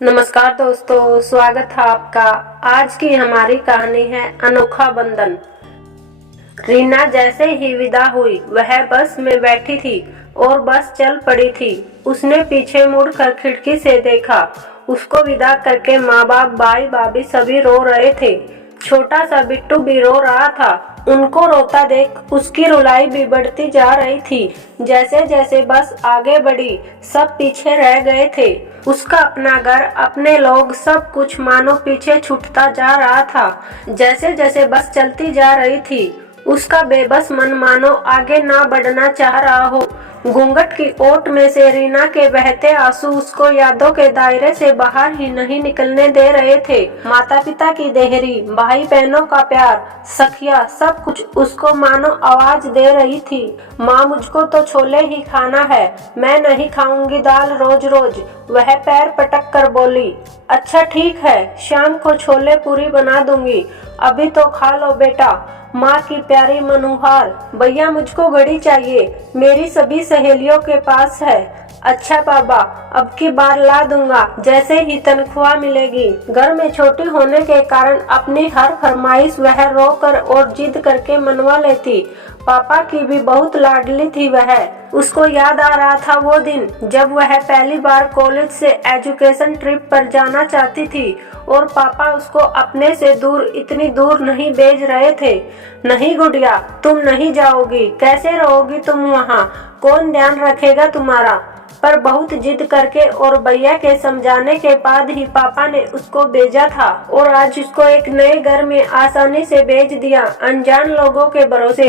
नमस्कार दोस्तों, स्वागत है आपका। आज की हमारी कहानी है अनोखा बंधन। रीना जैसे ही विदा हुई वह बस में बैठी थी और बस चल पड़ी थी। उसने पीछे मुड़कर खिड़की से देखा। उसको विदा करके माँ बाप, भाई भाभी सभी रो रहे थे। छोटा सा बिट्टू भी रो रहा था। उनको रोता देख उसकी रुलाई भी बढ़ती जा रही थी। जैसे जैसे बस आगे बढ़ी सब पीछे रह गए थे। उसका अपना घर, अपने लोग, सब कुछ मानो पीछे छूटता जा रहा था। जैसे जैसे बस चलती जा रही थी उसका बेबस मन मानो आगे ना बढ़ना चाह रहा हो। घूंघट की ओट में से रीना के बहते आंसू उसको यादों के दायरे से बाहर ही नहीं निकलने दे रहे थे। माता पिता की देहरी, भाई बहनों का प्यार, सखिया, सब कुछ उसको मानो आवाज दे रही थी। माँ, मुझको तो छोले ही खाना है, मैं नहीं खाऊंगी दाल रोज रोज। वह पैर पटक कर बोली। अच्छा ठीक है, शाम को छोले पूरी बना दूंगी, अभी तो खा लो बेटा। माँ की प्यारी मनोहार। भैया, मुझको घड़ी चाहिए, मेरी सभी सहेलियों के पास है। अच्छा बाबा, अब की बार ला दूंगा जैसे ही तनख्वाह मिलेगी। घर में छोटी होने के कारण अपनी हर फरमाइश वह रोकर और जिद करके मनवा लेती। पापा की भी बहुत लाडली थी वह। उसको याद आ रहा था वो दिन जब वह पहली बार कॉलेज से एजुकेशन ट्रिप पर जाना चाहती थी और पापा उसको अपने से दूर, इतनी दूर नहीं भेज रहे थे। नहीं गुड़िया, तुम नहीं जाओगी, कैसे रहोगी तुम वहाँ, कौन ध्यान रखेगा तुम्हारा। पर बहुत जिद करके और भैया के समझाने के बाद ही पापा ने उसको भेजा था और आज उसको एक नए घर में आसानी से भेज दिया, अनजान लोगों के भरोसे।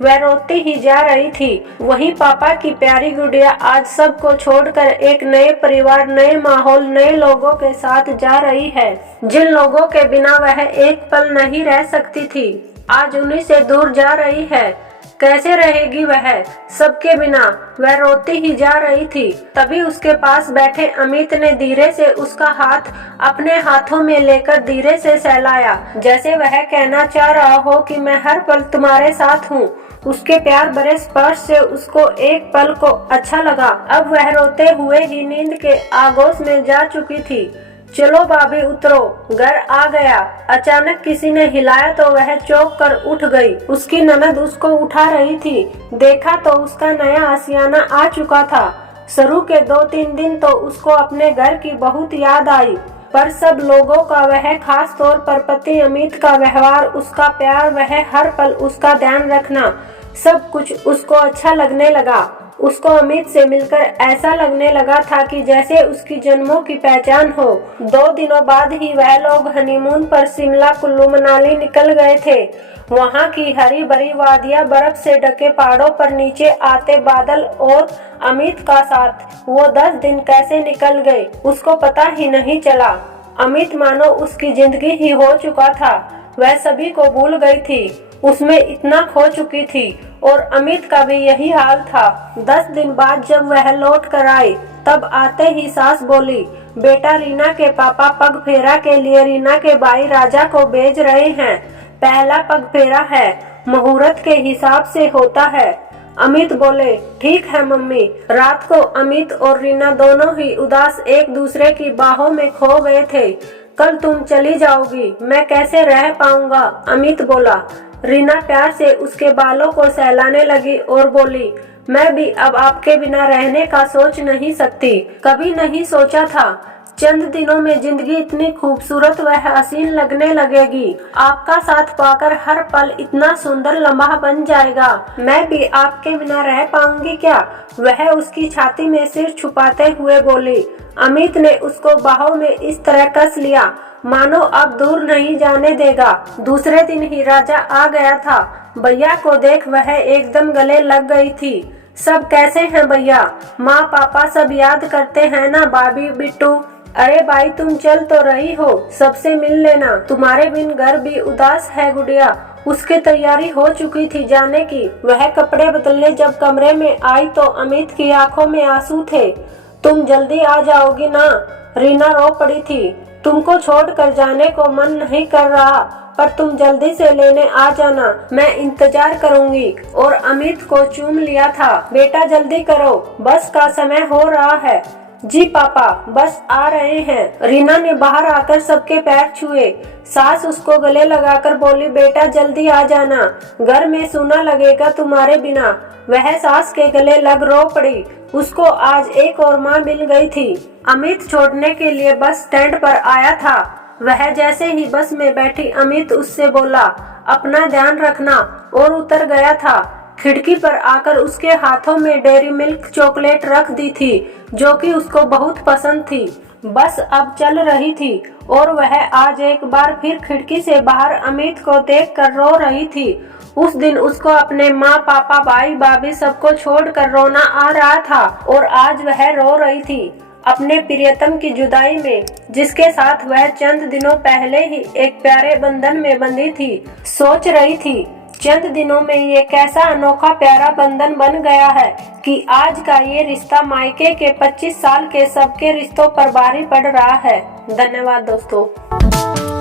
वह रोती ही जा रही थी। वहीं पापा की प्यारी गुड़िया आज सबको छोड़कर एक नए परिवार, नए माहौल, नए लोगों के साथ जा रही है, जिन लोगों के बिना वह एक पल नहीं रह सकती थी। आज उन्हीं से दूर जा रही है। कैसे रहेगी वह सबके बिना। वह रोती ही जा रही थी। तभी उसके पास बैठे अमित ने धीरे से उसका हाथ अपने हाथों में लेकर धीरे से सहलाया, जैसे वह कहना चाह रहा हो कि मैं हर पल तुम्हारे साथ हूँ। उसके प्यार भरे स्पर्श से उसको एक पल को अच्छा लगा। अब वह रोते हुए ही नींद के आगोश में जा चुकी थी। चलो भाभी उतरो, घर आ गया। अचानक किसी ने हिलाया तो वह चौंक कर उठ गई। उसकी ननद उसको उठा रही थी। देखा तो उसका नया आशियाना आ चुका था। शुरू के 2-3 दिन तो उसको अपने घर की बहुत याद आई, पर सब लोगों का वह, खास तौर पर पति अमित का व्यवहार, उसका प्यार, वह हर पल उसका ध्यान रखना, सब कुछ उसको अच्छा लगने लगा। उसको अमित से मिलकर ऐसा लगने लगा था कि जैसे उसकी जन्मों की पहचान हो। 2 दिनों बाद ही वह लोग हनीमून पर शिमला, कुल्लू मनाली निकल गए थे। वहाँ की हरी भरी वादियाँ, बर्फ से ढके पहाड़ों पर नीचे आते बादल और अमित का साथ, वो 10 दिन कैसे निकल गए उसको पता ही नहीं चला। अमित मानो उसकी जिंदगी ही हो चुका था। वह सभी को भूल गई थी, उसमें इतना खो चुकी थी और अमित का भी यही हाल था। 10 दिन बाद जब वह लौट कर आई तब आते ही सास बोली, बेटा, रीना के पापा पग फेरा के लिए रीना के भाई राजा को भेज रहे हैं। पहला पग फेरा है, मुहूर्त के हिसाब से होता है। अमित बोले, ठीक है मम्मी। रात को अमित और रीना दोनों ही उदास एक दूसरे की बाहों में खो गए थे। कल तुम चली जाओगी, मैं कैसे रह पाऊंगा, अमित बोला। रीना प्यार से उसके बालों को सहलाने लगी और बोली, मैं भी अब आपके बिना रहने का सोच नहीं सकती, कभी नहीं सोचा था। चंद दिनों में जिंदगी इतनी खूबसूरत व हसीन लगने लगेगी। आपका साथ पाकर हर पल इतना सुंदर लम्हा बन जाएगा। मैं भी आपके बिना रह पाऊंगी क्या? वह उसकी छाती में सिर छुपाते हुए बोली। अमित ने उसको बाहों में इस तरह कस लिया मानो अब दूर नहीं जाने देगा। दूसरे दिन ही राजा आ गया था। भैया को देख वह एकदम गले लग गई थी। सब कैसे हैं भैया? माँ पापा सब याद करते हैं ना भाभी, बिट्टू? अरे भाई, तुम चल तो रही हो, सबसे मिल लेना। तुम्हारे बिन घर भी उदास है गुड़िया। उसकी तैयारी हो चुकी थी जाने की। वह कपड़े बदलने जब कमरे में आई तो अमित की आंखों में आंसू थे। तुम जल्दी आ जाओगी ना? रीना रो पड़ी थी। तुमको छोड़कर जाने को मन नहीं कर रहा, पर तुम जल्दी से लेने आ जाना, मैं इंतजार करूंगी। और अमित को चूम लिया था। बेटा जल्दी करो, बस का समय हो रहा है। जी पापा, बस आ रहे हैं। रीना ने बाहर आकर सबके पैर छुए। सास उसको गले लगाकर बोली, बेटा जल्दी आ जाना, घर में सूना लगेगा तुम्हारे बिना। वह सास के गले लग रो पड़ी। उसको आज एक और माँ मिल गई थी। अमित छोड़ने के लिए बस स्टैंड पर आया था। वह जैसे ही बस में बैठी अमित उससे बोला, अपना ध्यान रखना, और उतर गया था। खिड़की पर आकर उसके हाथों में डेयरी मिल्क चॉकलेट रख दी थी, जो कि उसको बहुत पसंद थी। बस अब चल रही थी और वह आज एक बार फिर खिड़की से बाहर अमित को देखकर रो रही थी। उस दिन उसको अपने माँ पापा भाई भाभी सबको छोड़कर रोना आ रहा था और आज वह रो रही थी अपने प्रियतम की जुदाई में, जिसके साथ वह चंद दिनों पहले ही एक प्यारे बंधन में बंधी थी। सोच रही थी चंद दिनों में ये कैसा अनोखा प्यारा बंधन बन गया है कि आज का ये रिश्ता मायके के 25 साल के सबके रिश्तों पर भारी पड़ रहा है। धन्यवाद दोस्तों।